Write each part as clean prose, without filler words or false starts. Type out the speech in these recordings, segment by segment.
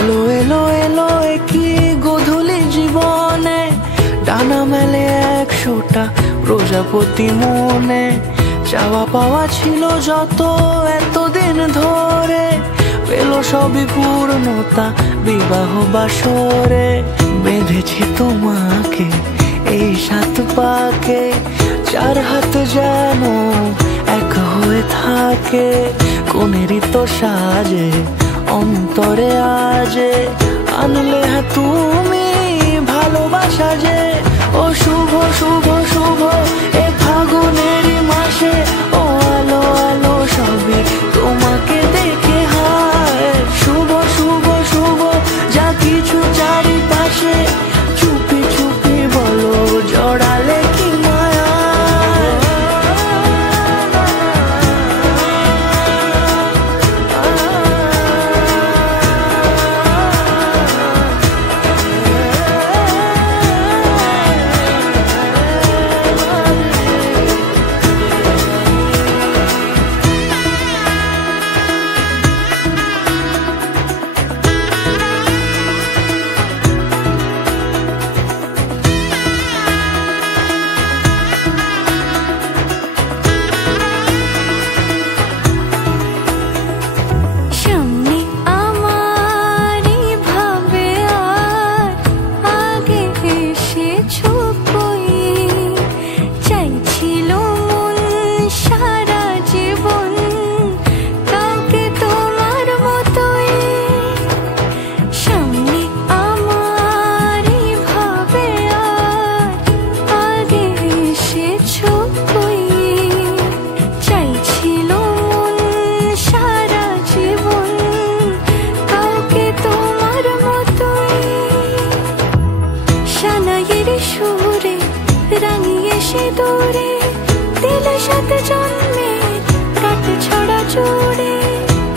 এলো এলো এলো একই গোধূলি জীবনে, ডানা মেলে 100টা প্রজাপতি মনে। চাওয়া পাওয়া ছিল যত এতদিন ধরে, পেল সবই পূর্ণতা বিবাহ বাসরে। বেঁধেছি তোমাকে এই 7 পাকে, 4 হাত যেন এক হয়ে থাকে। কোনেরই তো সাজে অন্তরে আজে, আনলে হ্যাঁ তুমি ভালোবাসা যে। ও শুভ শুভ শুভ এ ফাগুনেরই মাসে, ও আলো আলো সবই তোমাকে দেখে হায়। শুভ শুভ শুভ যা কিছু চারিপাশে, চুপি চুপি বলো জড়ালে কি মায়া।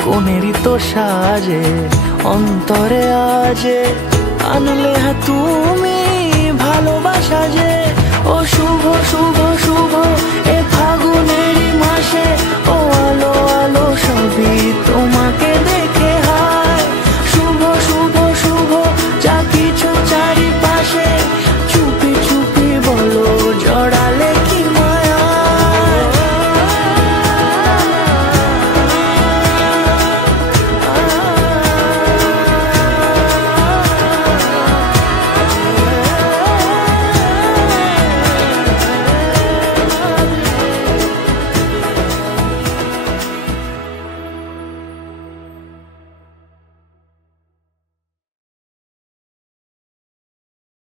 কোনেরই তো সাজে অন্তরে আজে, আনলে হ্যাঁ তুমি ভালোবাসা যে। ও শুভ শুভ শুভ এ